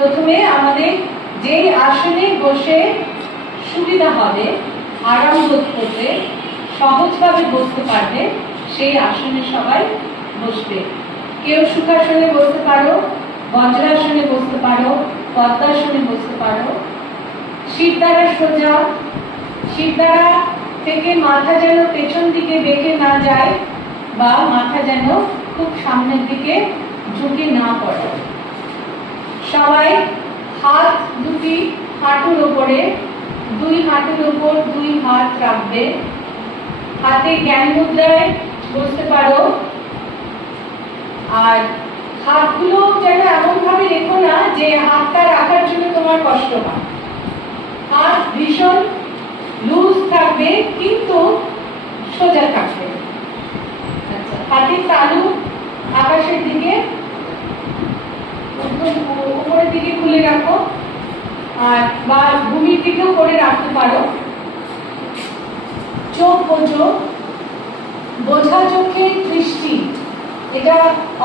প্রথমে আমাদের যেই আসনে বসে সুবিধা হবে, আরাম বোধ করতে সহজভাবে বসতে পারবে সেই আসনে সবাই বসবে। কেউ সুখাসনে বসতে পারো, বজ্রাসনে বসতে পারো, পদ্মাসনে বসতে পারো। শির দ্বারা সোজা শির দ্বারা থেকে মাথা যেন পেছন দিকে বেঁকে না যায় বা মাথা যেন খুব সামনের দিকে ঝুঁকে না পড়ে। সবাই হাত দুটি হাঁটুর ওপরে দুই হাঁটুর ওপর দুই হাত রাখবে। হাতে জ্ঞান মুদ্রায় বসতে পারো। আর হাতগুলো যেন এমন ভাবে রেখো না যে হাতটা রাখার জন্য তোমার কষ্ট হয়। হাত ভীষণ লুজ থাকবে কিন্তু সোজা থাকবে আচ্ছা হাতের তালু আকাশের দিকে একদম উ- উপরের দিকে খুলে রাখো আর বা ভূমির দিকেও করে রাখতে পারো। চোখ বোঝো। বোঝা চোখে দৃষ্টি, এটা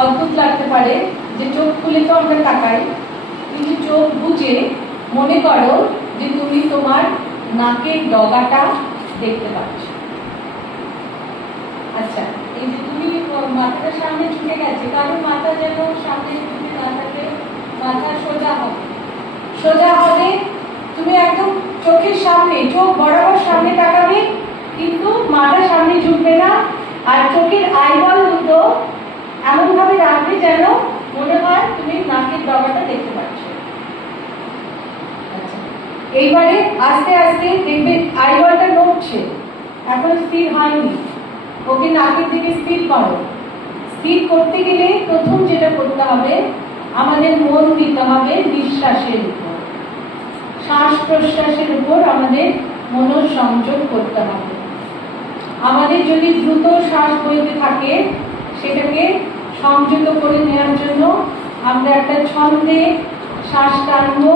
অদ্ভুত লাগতে পারে যে চোখ খুলে তো আমরা তাকাই, কিন্তু চোখ বুঝে মনে করো যে তুমি তোমার নাকের ডগাটা দেখতে পাচ্ছ। আচ্ছা এই যে তুমি মাথাটা সামনে ঝুঁকে গেছে, কারণ মাথা যেন সামনে মাথা সোজা হবে। সোজা হবে তুমি একদম চোখের সামনে, চোখ বরাবর সামনে তাকাবে, কিন্তু মাথা সামনে ঝুঁকবে না। আর চোখের আইবল দুটো এমন ভাবে রাখবে যেন মনে হয় তুমি নাকের ডগাটা দেখতে পাচ্ছ। আচ্ছা এইবারে আস্তে আস্তে দেখবে আইবলটা নড়ছে। এখন স্থির হয়নি। ওকে নাকের দিকে স্থির করো। স্থির করতে গেলে প্রথম যেটা করতে হবে আমাদের মন দিতে হবে নিঃশ্বাসের উপর। শ্বাস প্রশ্বাসের উপর আমাদের মনোসংযোগ করতে হবে। আমাদের যদি দ্রুত শ্বাস বইতে থাকে, সেটাকে সংযত করে নেওয়ার জন্য আমরা একটা ছন্দে শ্বাস টানবো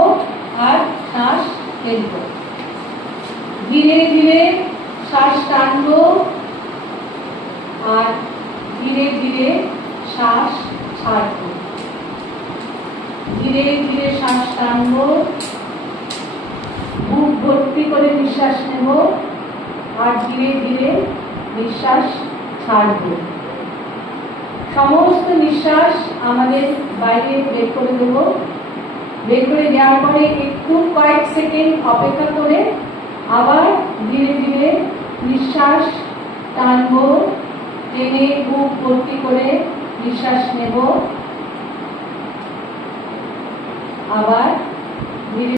আর শ্বাস ফেলব। ধীরে ধীরে শ্বাস টানবো আর ধীরে ধীরে শ্বাস ধীরে ধীরে শ্বাস টানবো। বুক ভর্তি করে নিঃশ্বাস নেব আর ধীরে ধীরে নিঃশ্বাস ছাড়ব। সমস্ত নিঃশ্বাস আমাদের বাইরে বের করে দেব। বের করে দেওয়ার পরে একটু কয়েক সেকেন্ড অপেক্ষা করে আবার ধীরে ধীরে নিঃশ্বাস টানব। টেনে বুক ভর্তি করে নিঃশ্বাস নেব। আবার ধীরে